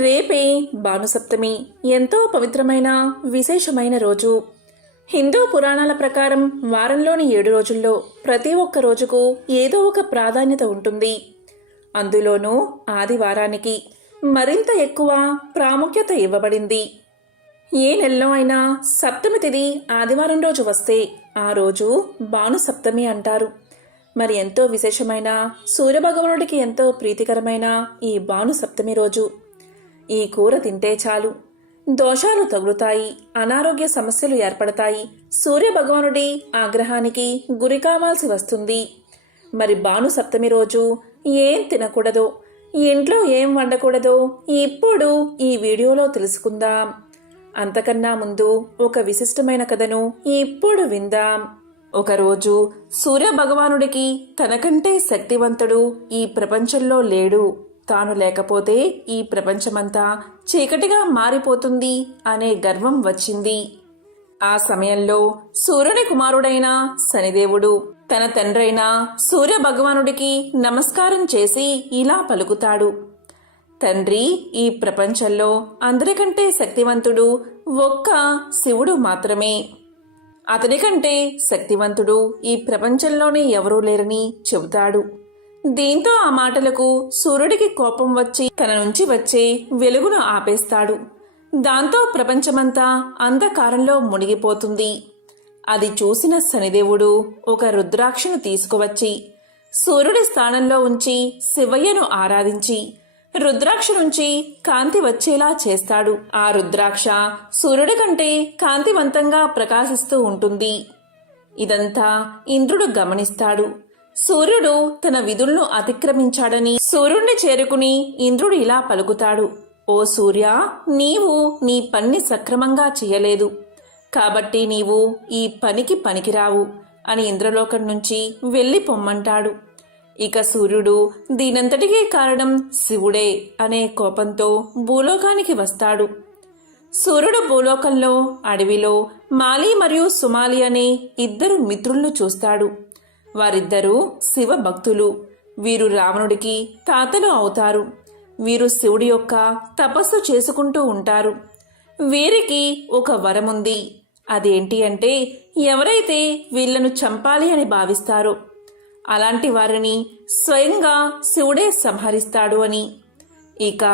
రేపే భానుసప్తమి. ఎంతో పవిత్రమైన విశేషమైన రోజు. హిందూ పురాణాల ప్రకారం వారంలోని ఏడు రోజుల్లో ప్రతి ఒక్క రోజుకు ఏదో ఒక ప్రాధాన్యత ఉంటుంది. అందులోనూ ఆదివారానికి మరింత ఎక్కువ ప్రాముఖ్యత ఇవ్వబడింది. ఏ నెలలో అయినా సప్తమి తిది ఆదివారం రోజు వస్తే ఆ రోజు భాను సప్తమి అంటారు. మరి ఎంతో విశేషమైన సూర్యభగవానుడికి ఎంతో ప్రీతికరమైన ఈ భాను సప్తమి రోజు ఈ కూర తింటే చాలు. దోషాలు తగులుతాయి అనారోగ్య సమస్యలు ఏర్పడతాయి. సూర్య భగవానుడి ఆగ్రహానికి గురి కావాల్సి వస్తుంది. మరి భాను సప్తమి రోజు ఏం తినకూడదో? ఇంట్లో ఏం వండకూడదో? ఇప్పుడు ఈ వీడియోలో తెలుసుకుందాం. అంతకన్నా ముందు ఒక విశిష్టమైన కథను ఇప్పుడు విందాం. ఒకరోజు సూర్య భగవానుడికి తనకంటే శక్తివంతుడు ఈ ప్రపంచంలో లేడు. తాను లేకపోతే ఈ ప్రపంచమంతా చీకటిగా మారిపోతుంది అనే గర్వం వచ్చింది. ఆ సమయంలో సూర్యుని కుమారుడైన శనిదేవుడు తన తండ్రైన సూర్య భగవానుడికి నమస్కారం చేసి ఇలా పలుకుతాడు. తండ్రి ఈ ప్రపంచంలో అందరికంటే శక్తివంతుడు ఒక్క శివుడు మాత్రమే. అతనికంటే శక్తివంతుడు ఈ ప్రపంచంలోనే ఎవరూ లేరని చెబుతాడు. దీంతో ఆ మాటలకు సూర్యుడికి కోపం వచ్చి తన నుంచి వచ్చి వెలుగును ఆపేస్తాడు. దాంతో ప్రపంచమంతా అంధకారంలో మునిగిపోతుంది. అది చూసిన శనిదేవుడు ఒక రుద్రాక్షను తీసుకువచ్చి సూర్యుడి స్థానంలో ఉంచి శివయ్యను ఆరాధించి రుద్రాక్ష నుంచి కాంతి వచ్చేలా చేస్తాడు. ఆ రుద్రాక్ష సూర్యుడి కంటే కాంతివంతంగా ప్రకాశిస్తూ ఉంటుంది. ఇదంతా ఇంద్రుడు గమనిస్తాడు. సూర్యుడు తన విధులను అతిక్రమించాడని సూర్యుడిని చేరుకుని ఇంద్రుడు ఇలా పలుకుతాడు. ఓ సూర్య నీవు నీ పని సక్రమంగా చేయలేదు. కాబట్టి నీవు ఈ పనికి పనికిరావు అని ఇంద్రలోకం నుంచి వెళ్ళి పొమ్మంటాడు. ఇక సూర్యుడు దీనంతటికీ కారణం శివుడే అనే కోపంతో భూలోకానికి వస్తాడు. సూర్యుడు భూలోకంలో అడవిలో మాలి మరియు సుమాలి అనే ఇద్దరు మిత్రులను చూస్తాడు. వారిద్దరూ శివ భక్తులు వీరు రావణుడికి తాతలు అవుతారు. వీరు శివుడి యొక్క తపస్సు చేసుకుంటూ ఉంటారు. వీరికి ఒక వరముంది. అదేంటి అంటే ఎవరైతే వీళ్ళను చంపాలి అని భావిస్తారో అలాంటి వారిని స్వయంగా శివుడే సంహరిస్తాడు అని. ఇక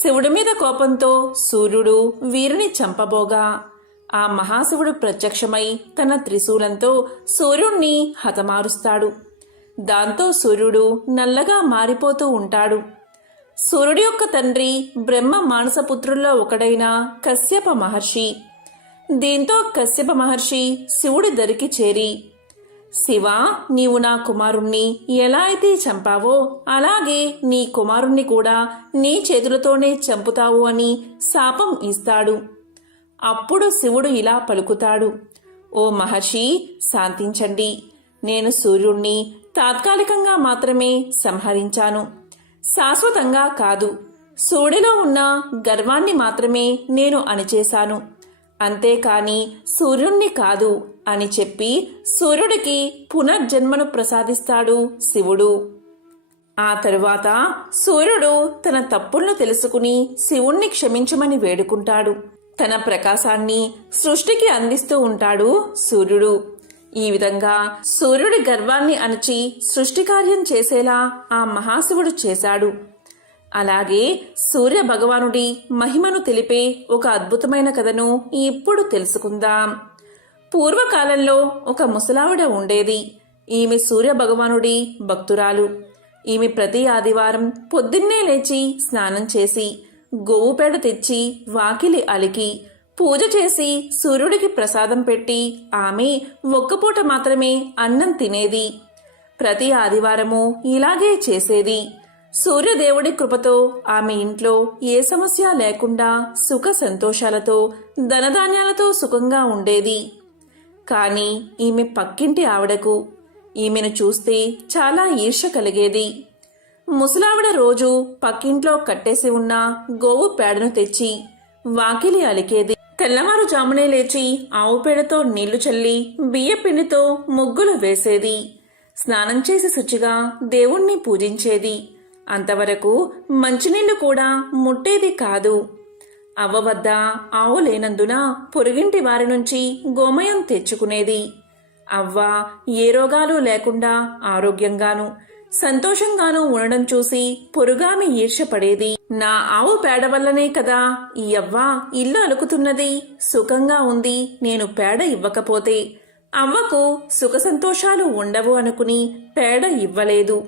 శివుడి మీద కోపంతో సూర్యుడు వీరిని చంపబోగా. ఆ మహాశివుడు ప్రత్యక్షమై తన త్రిశూలంతో సూర్యుణ్ణి హతమారుస్తాడు. దాంతో సూర్యుడు నల్లగా మారిపోతూ ఉంటాడు. సూర్యుడి యొక్క తండ్రి బ్రహ్మ మానసపుత్రుల్లో ఒకడైన కశ్యప మహర్షి. దీంతో కశ్యప మహర్షి శివుడి దరికి చేరి శివ నీవు నా కుమారుణ్ణి ఎలా అయితే చంపావో అలాగే నీ కుమారుణ్ణి కూడా నీ చేతులతోనే చంపుతావు అని శాపం ఇస్తాడు. అప్పుడు శివుడు ఇలా పలుకుతాడు. ఓ మహర్షి శాంతించండి. నేను సూర్యుణ్ణి తాత్కాలికంగా మాత్రమే సంహరించాను. శాశ్వతంగా కాదు. సూడిలో ఉన్న గర్వాన్ని మాత్రమే నేను అణిచేశాను. అంతేకాని సూర్యుణ్ణి కాదు అని చెప్పి సూర్యుడికి పునర్జన్మను ప్రసాదిస్తాడు శివుడు. ఆ తరువాత సూర్యుడు తన తప్పులను తెలుసుకుని శివుణ్ణి క్షమించమని వేడుకుంటాడు. తన ప్రకాశాన్ని సృష్టికి అందిస్తూ ఉంటాడు సూర్యుడు. ఈ విధంగా సూర్యుడి గర్వాన్ని అణచి సృష్టి కార్యం చేసేలా ఆ మహాశివుడు చేశాడు. అలాగే సూర్య భగవానుడి మహిమను తెలిపే ఒక అద్భుతమైన కథను ఇప్పుడు తెలుసుకుందాం. పూర్వకాలంలో ఒక ముసలావిడ ఉండేది. ఈమె సూర్య భగవానుడి భక్తురాలు. ఈమె ప్రతి ఆదివారం పొద్దున్నే లేచి స్నానం చేసి గోవుపేడ తెచ్చి వాకిలి అలికి పూజ చేసి సూర్యుడికి ప్రసాదం పెట్టి ఆమె ఒక్కపూట మాత్రమే అన్నం తినేది. ప్రతి ఆదివారము ఇలాగే చేసేది. సూర్యదేవుడి కృపతో ఆమె ఇంట్లో ఏ సమస్య లేకుండా సుఖ సంతోషాలతో ధనధాన్యాలతో సుఖంగా ఉండేది. కానీ ఈమె పక్కింటి ఆవిడకు ఈమెను చూస్తే చాలా ఈర్ష కలిగేది. ముసలావిడ రోజు పక్కింట్లో కట్టేసి ఉన్న గోవు పేడను తెచ్చి వాకిలి అలికేది. తెల్లవారుజామునే లేచి ఆవు పేడతో నీళ్ళు చల్లి బియ్యపిండితో ముగ్గులు వేసేది. స్నానం చేసి శుచిగా దేవుణ్ణి పూజించేది. అంతవరకు మంచినీళ్ళు కూడా ముట్టేది కాదు. అవ్వ వద్ద ఆవు లేనందున పొరుగింటి వారి నుంచి గోమయం తెచ్చుకునేది. అవ్వ ఏ రోగాలు లేకుండా ఆరోగ్యంగాను సంతోషంగానూ ఉండడం చూసి పొరుగామి ఈర్షపడేది నా ఆవు పేడ వల్లనే కదా ఈ అవ్వ ఇల్లు అలుకుతున్నది. సుఖంగా ఉంది నేను పేడ ఇవ్వకపోతే. అవ్వకు సుఖ సంతోషాలు ఉండవు అనుకుని పేడ ఇవ్వలేదు.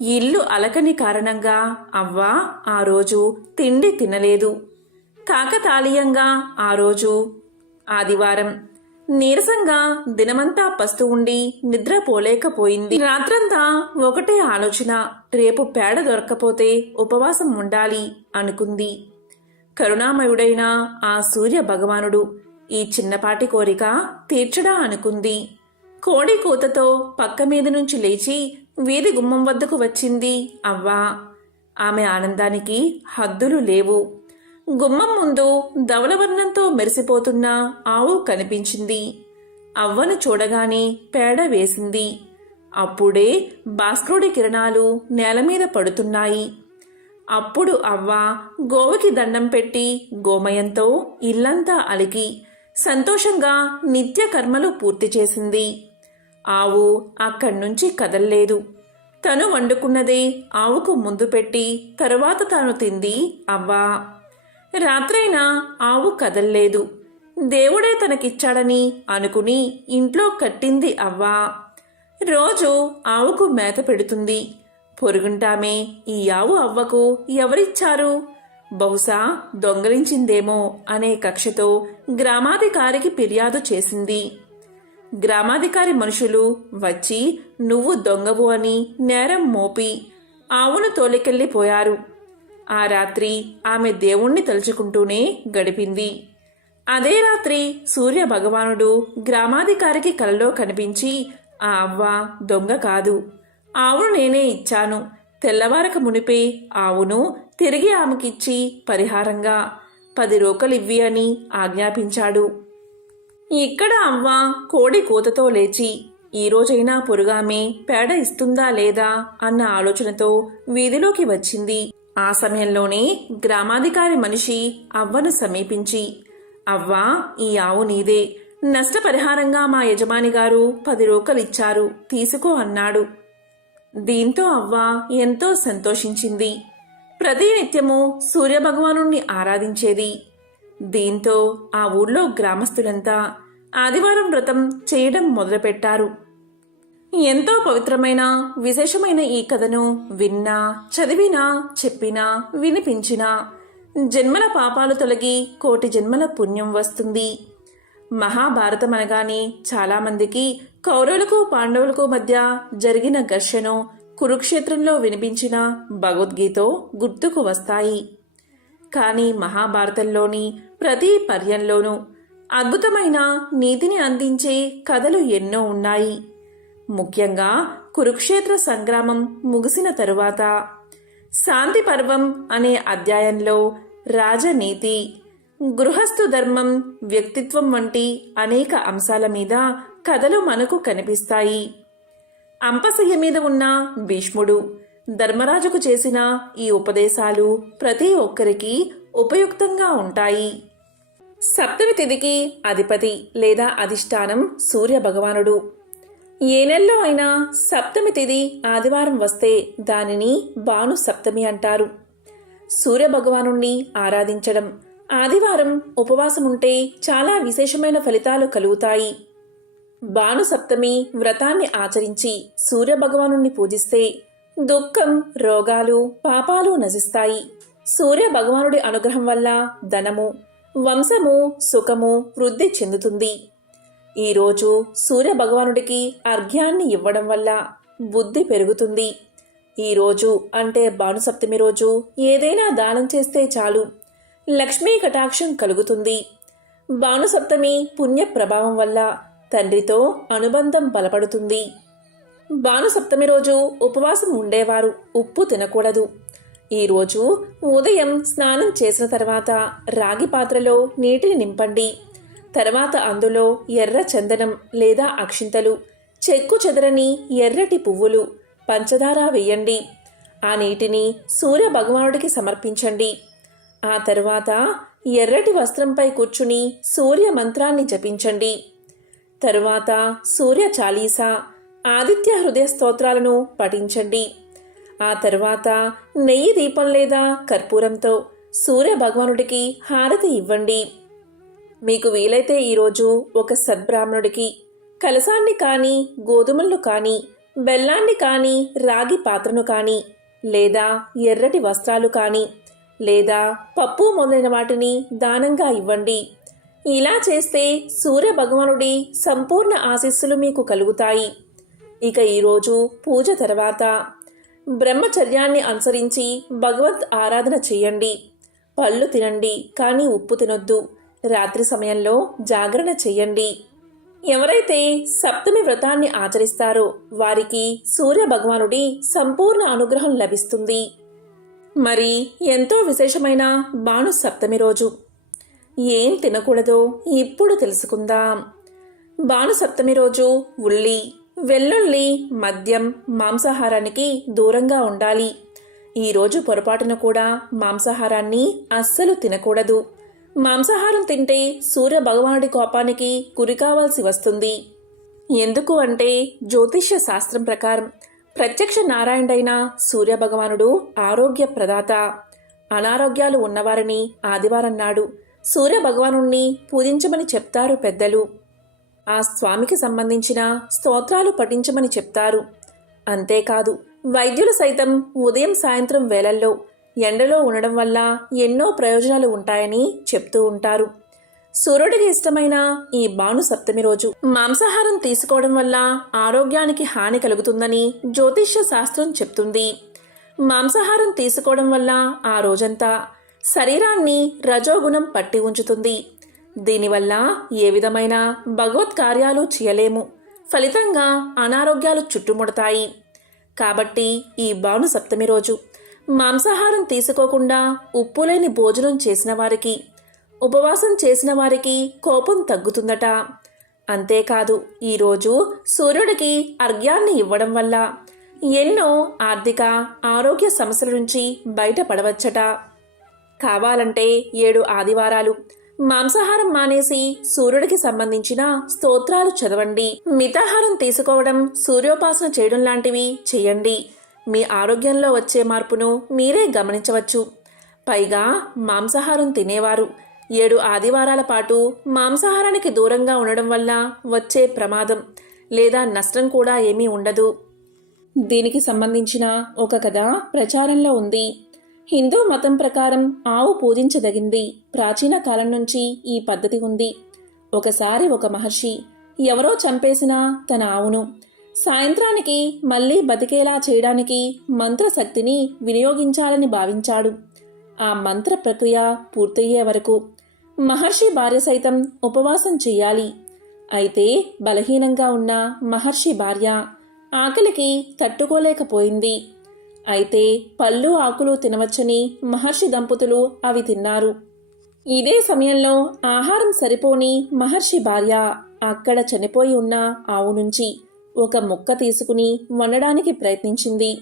ఇల్లు అలకని కారణంగా అవ్వ ఆ రోజు తిండి తినలేదు. కాకతాళీయంగా ఆ రోజు ఆదివారం నీరసంగా దినమంతా పస్తు ఉండి నిద్రపోలేకపోయింది. రాత్రంతా ఒకటే ఆలోచన రేపు పేడ దొరకపోతే ఉపవాసం ఉండాలి అనుకుంది. కరుణామయుడైన ఆ సూర్య భగవానుడు ఈ చిన్నపాటి కోరిక తీర్చడా అనుకుంది. కోడి కూతతో పక్క మీద నుంచి లేచి వీధి గుమ్మం వద్దకు వచ్చింది. అవ్వా ఆమె ఆనందానికి హద్దులు లేవు. గుమ్మం ముందు ధవలవర్ణంతో మెరిసిపోతున్న ఆవు కనిపించింది. అవ్వను చూడగానే పేడ వేసింది. అప్పుడే భాస్కరుడి కిరణాలు నేల మీద పడుతున్నాయి. అప్పుడు అవ్వ గోవుకి దండం పెట్టి గోమయంతో ఇల్లంతా అలికి సంతోషంగా నిత్య కర్మలు పూర్తి చేసింది. ఆవు అక్కడి నుంచి కదల్లేదు. తను వండుకున్నదే ఆవుకు ముందు పెట్టి తరువాత తాను తింది అవ్వా. రాత్రైనా ఆవు కదల్లేదు. దేవుడే తనకిచ్చాడని అనుకుని ఇంట్లో కట్టింది అవ్వా. రోజు ఆవుకు మేత పెడుతుంది. పొరుగుంటామే ఈ ఆవు అవ్వకు ఎవరిచ్చారు? బహుశా దొంగలించిందేమో అనే కక్షతో గ్రామాధికారికి ఫిర్యాదు చేసింది. గ్రామాధికారి మనుషులు వచ్చి నువ్వు దొంగవు అని నేరం మోపి ఆవును తోలికెళ్ళిపోయారు. ఆ రాత్రి ఆమె దేవుణ్ణి తలుచుకుంటూనే గడిపింది. అదే రాత్రి సూర్య భగవానుడు గ్రామాధికారికి కలలో కనిపించి ఆ అవ్వ దొంగ కాదు. ఆవును నేనే ఇచ్చాను. తెల్లవారక మునిపే ఆవును తిరిగి ఆమెకిచ్చి పరిహారంగా. పది రోకలివ్వి అని ఆజ్ఞాపించాడు. ఇక్కడ అవ్వ కోడి కూతతో లేచి ఈ రోజైనా పొరుగామే పేడ ఇస్తుందా లేదా? అన్న ఆలోచనతో వీధిలోకి వచ్చింది. ఆ సమయంలోనే గ్రామాధికారి మనిషి అవ్వను సమీపించి అవ్వా ఈ ఆవు నీదే. నష్టపరిహారంగా మా యజమాని గారు పది రూకలిచ్చారు తీసుకో అన్నాడు. దీంతో అవ్వ ఎంతో సంతోషించింది. ప్రతినిత్యము సూర్యభగవాను ఆరాధించేది. దీంతో ఆ ఊళ్ళో గ్రామస్తులంతా ఆదివారం వ్రతం చేయడం మొదలుపెట్టారు. ఎంతో పవిత్రమైన విశేషమైన ఈ కథను విన్నా చదివినా చెప్పినా వినిపించినా జన్మల పాపాలు తొలగి కోటి జన్మల పుణ్యం వస్తుంది. మహాభారతం అనగానే చాలామందికి కౌరవులకు పాండవులకు మధ్య జరిగిన ఘర్షణ కురుక్షేత్రంలో వినిపించిన భగవద్గీతో గుర్తుకు వస్తాయి. కానీ మహాభారతంలోని ప్రతి పర్యంలోనూ అద్భుతమైన నీతిని అందించే కథలు ఎన్నో ఉన్నాయి. ముఖ్యంగా కురుక్షేత్ర సంగ్రామం ముగిసిన తరువాత. శాంతి పర్వం అనే అధ్యాయంలో రాజనీతి గృహస్థు ధర్మం వ్యక్తిత్వం వంటి అనేక అంశాల మీద కథలు మనకు కనిపిస్తాయి. అంపశయ్య మీద ఉన్న భీష్ముడు ధర్మరాజుకు చేసిన ఈ ఉపదేశాలు ప్రతి ఒక్కరికి ఉపయుక్తంగా ఉంటాయి. సప్తమి తిథికి అధిపతి లేదా అధిష్టానం సూర్య భగవానుడు ఏ నెలలో అయినా సప్తమి తిది ఆదివారం వస్తే దానిని భాను సప్తమి అంటారు. సూర్యభగవాను ఆరాధించడం ఆదివారం ఉపవాసం ఉంటే చాలా విశేషమైన ఫలితాలు కలుగుతాయి. భాను సప్తమి వ్రతాన్ని ఆచరించి సూర్యభగవాను పూజిస్తే దుఃఖం రోగాలు పాపాలు నశిస్తాయి. సూర్య భగవానుడి అనుగ్రహం వల్ల ధనము వంశము సుఖము వృద్ధి చెందుతుంది. ఈరోజు సూర్య భగవానుడికి అర్ఘ్యాన్ని ఇవ్వడం వల్ల బుద్ధి పెరుగుతుంది. ఈరోజు అంటే భానుసప్తమి రోజు ఏదైనా దానం చేస్తే చాలు. లక్ష్మీ కటాక్షం కలుగుతుంది. భానుసప్తమి పుణ్య ప్రభావం వల్ల తండ్రితో అనుబంధం బలపడుతుంది. భానుసప్తమి రోజు ఉపవాసం ఉండేవారు ఉప్పు తినకూడదు. ఈరోజు ఉదయం స్నానం చేసిన తర్వాత రాగి పాత్రలో నీటిని నింపండి. తర్వాత అందులో ఎర్ర చందనం లేదా అక్షింతలు చెక్కు చెదరని ఎర్రటి పువ్వులు. పంచదార వేయండి. ఆ నీటిని సూర్య భగవానుడికి సమర్పించండి. ఆ తరువాత ఎర్రటి వస్త్రంపై కూర్చుని సూర్య మంత్రాన్ని జపించండి. తరువాత సూర్య చాలీసా ఆదిత్య హృదయ స్తోత్రాలను పఠించండి. ఆ తరువాత నెయ్యి దీపం లేదా కర్పూరంతో సూర్య భగవానుడికి హారతి ఇవ్వండి. మీకు వీలైతే ఈరోజు ఒక సద్బ్రాహ్మణుడికి కలసాన్ని కానీ గోధుమలను కానీ బెల్లాన్ని కానీ రాగి పాత్రను కానీ లేదా ఎర్రటి వస్త్రాలు కానీ లేదా పప్పు మొదలైన వాటిని దానంగా ఇవ్వండి. ఇలా చేస్తే సూర్య భగవానుడి సంపూర్ణ ఆశీస్సులు మీకు కలుగుతాయి. ఇక ఈరోజు పూజ తర్వాత బ్రహ్మచర్యాన్ని అనుసరించి భగవత్ ఆరాధన చేయండి. పళ్ళు తినండి కానీ ఉప్పు తినొద్దు. రాత్రి సమయంలో జాగరణ చెయ్యండి. ఎవరైతే సప్తమి వ్రతాన్ని ఆచరిస్తారో వారికి సూర్య భగవానుడి సంపూర్ణ అనుగ్రహం లభిస్తుంది. మరి ఎంతో విశేషమైన బాణు సప్తమి రోజు ఏం తినకూడదో ఇప్పుడు తెలుసుకుందాం. బాణు సప్తమి రోజు ఉల్లి వెల్లుల్లి మద్యం మాంసాహారానికి దూరంగా ఉండాలి. ఈరోజు పొరపాటున కూడా మాంసాహారాన్ని అస్సలు తినకూడదు. మాంసాహారం తింటే సూర్య భగవానుడి కోపానికి గురి కావాల్సి వస్తుంది. ఎందుకు అంటే జ్యోతిష్య శాస్త్రం ప్రకారం ప్రత్యక్ష నారాయణుడైన సూర్య భగవానుడు ఆరోగ్య ప్రదాత. అనారోగ్యాలు ఉన్నవారిని ఆదివారం నాడు సూర్య భగవానుణ్ణి పూజించమని చెప్తారు పెద్దలు. ఆ స్వామికి సంబంధించిన స్తోత్రాలు పఠించమని చెప్తారు. అంతేకాదు వైద్యులు సైతం ఉదయం సాయంత్రం వేళల్లో ఎండలో ఉండడం వల్ల ఎన్నో ప్రయోజనాలు ఉంటాయని చెప్తూ ఉంటారు. సూర్యుడికి ఇష్టమైన ఈ భాను సప్తమి రోజు మాంసాహారం తీసుకోవడం వల్ల ఆరోగ్యానికి హాని కలుగుతుందని జ్యోతిష్య శాస్త్రం చెప్తుంది. మాంసాహారం తీసుకోవడం వల్ల ఆ రోజంతా శరీరాన్ని రజోగుణం పట్టి ఉంచుతుంది. దీనివల్ల ఏ విధమైన భగవత్ కార్యాలు చేయలేము. ఫలితంగా అనారోగ్యాలు చుట్టుముడతాయి. కాబట్టి ఈ భాను సప్తమి రోజు మాంసాహారం తీసుకోకుండా ఉప్పు లేని భోజనం చేసిన వారికి ఉపవాసం చేసిన వారికి కోపం తగ్గుతుందట. అంతేకాదు ఈరోజు సూర్యుడికి అర్ఘ్యాన్ని ఇవ్వడం వల్ల ఎన్నో ఆర్థిక ఆరోగ్య సమస్యల నుంచి బయటపడవచ్చట. కావాలంటే ఏడు ఆదివారాలు మాంసాహారం మానేసి సూర్యుడికి సంబంధించిన స్తోత్రాలు చదవండి. మితాహారం తీసుకోవడం సూర్యోపాసన చేయడం లాంటివి చేయండి. మీ ఆరోగ్యంలో వచ్చే మార్పును మీరే గమనించవచ్చు. పైగా మాంసాహారం తినేవారు. ఏడు ఆదివారాల పాటు మాంసాహారానికి దూరంగా ఉండడం వల్ల వచ్చే ప్రమాదం లేదా నష్టం కూడా ఏమీ ఉండదు. దీనికి సంబంధించిన ఒక కథ ప్రచారంలో ఉంది. హిందూ మతం ప్రకారం ఆవు పూజించదగింది. ప్రాచీన కాలం నుంచి ఈ పద్ధతి ఉంది. ఒకసారి ఒక మహర్షి ఎవరో చంపేసిన తన ఆవును సాయంత్రానికి మళ్ళీ బతికేలా చేయడానికి మంత్రశక్తిని వినియోగించాలని భావించాడు. ఆ మంత్ర ప్రక్రియ పూర్తయ్యే వరకు మహర్షి భార్య సైతం ఉపవాసం చెయ్యాలి అయితే బలహీనంగా ఉన్న మహర్షి భార్య ఆకలికి తట్టుకోలేకపోయింది. అయితే పళ్ళు ఆకులు తినవచ్చని మహర్షి దంపతులు అవి తిన్నారు. ఇదే సమయంలో ఆహారం సరిపోని మహర్షి భార్య అక్కడ చనిపోయి ఉన్న ఆవు నుంచి ఒక ముక్క తీసుకుని వండడానికి ప్రయత్నించింది.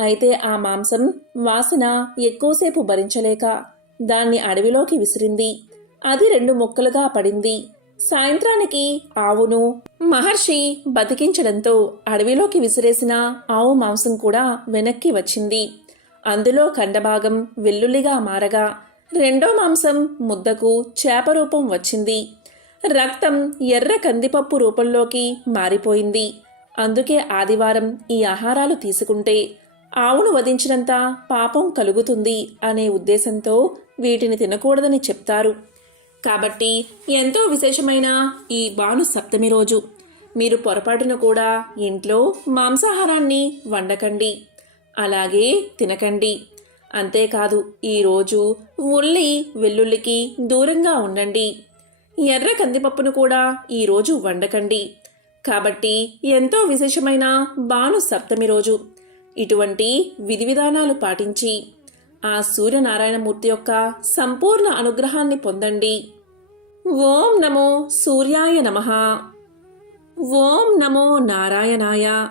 అయితే ఆ మాంసం వాసన ఎక్కువసేపు భరించలేక దాన్ని అడవిలోకి విసిరింది. అది రెండు ముక్కలుగా పడింది. సాయంత్రానికి ఆవును మహర్షి బతికించడంతో అడవిలోకి విసిరేసిన ఆవు మాంసం కూడా వెనక్కి వచ్చింది. అందులో కండభాగం వెల్లుల్లిగా మారగా రెండో మాంసం ముద్దకు చేప రూపం వచ్చింది. రక్తం ఎర్ర కందిపప్పు రూపంలోకి మారిపోయింది. అందుకే ఆదివారం ఈ ఆహారాలు తీసుకుంటే ఆవును వధించినంత పాపం కలుగుతుంది అనే ఉద్దేశంతో వీటిని తినకూడదని చెప్తారు. కాబట్టి ఎంతో విశేషమైన ఈ భాను సప్తమి రోజు. మీరు పొరపాటున కూడా ఇంట్లో మాంసాహారాన్ని వండకండి. అలాగే తినకండి. అంతేకాదు ఈరోజు ఉల్లి వెల్లుల్లికి దూరంగా ఉండండి. ఎర్ర కందిపప్పును కూడా ఈరోజు వండకండి. కాబట్టి ఎంతో విశేషమైన భాను సప్తమి రోజు. ఇటువంటి విధి విధానాలు పాటించి ఆ సూర్యనారాయణమూర్తి యొక్క సంపూర్ణ అనుగ్రహాన్ని పొందండి. ఓం నమో సూర్యాయ నమ. ఓం నమో నారాయణాయ.